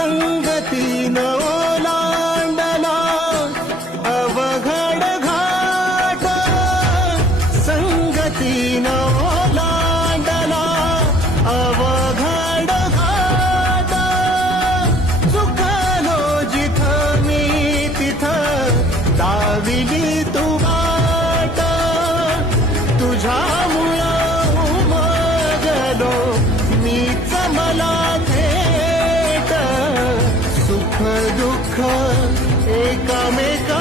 संगतीनं ओलांडला अवघड घाट, संगतीनं ओलांडला अवघड घाट. चुकलो जिथं मी तिथं दाविली तू वाट, तुझ्यामुळं उमगलो मीच मला थेट. सुख दुःख एकामेका